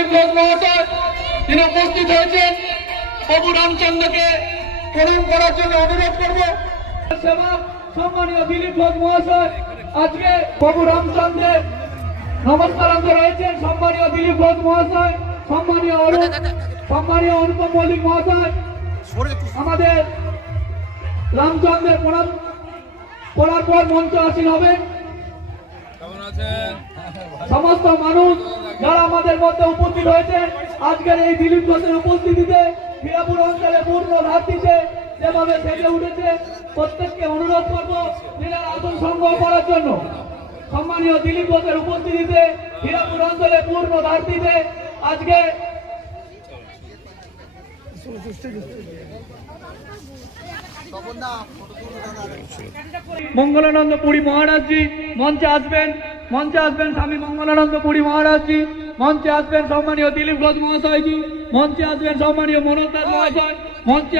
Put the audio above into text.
দিলীপ ঘোষ মহাশয় তিনি উপস্থিত হয়েছেন। প্রভু রামচন্দ্রকে প্রণাম করার জন্য অনুরোধ করব। সেবক সম্মানীয় দিলীপ ঘোষ মহাশয় আজকে প্রভু রামচন্দ্রের নমস্কারান্তে রয়েছেন। সম্মানীয় দিলীপ ঘোষ মহাশয়, সম্মানীয় অনুপম মল্লিক মহাশয় আমাদের রামচন্দ্রের প্রণাম করার পর মঞ্চ আসীন হবেন। সমস্ত মানুষ যারা আমাদের মধ্যে উপস্থিত হয়েছে আজকের এই দিলীপ ঘোষের উপস্থিতিতে হীরাপুর অঞ্চলে পূর্ণ রাত্রিতে যেভাবে সেজে উঠেছে, প্রত্যেককে অনুরোধ করবো নিজের আসন সংগ্রহ করার জন্য। সম্মানীয় দিলীপ ঘোষের উপস্থিতিতে হীরাপুর অঞ্চলে পূর্ণ রাত্রিতে আজকে মঙ্গলানন্দ পুরী মহারাজজি মঞ্চে আসবেন। স্বামী মঙ্গলানন্দ পুরী মহারাজজি মঞ্চে আসবেন। সম্মানীয় দিলীপ ঘোষ মহাশয়জি মঞ্চে আসবেন। সম্মানীয় মনোজ দাস মহাশয় মঞ্চে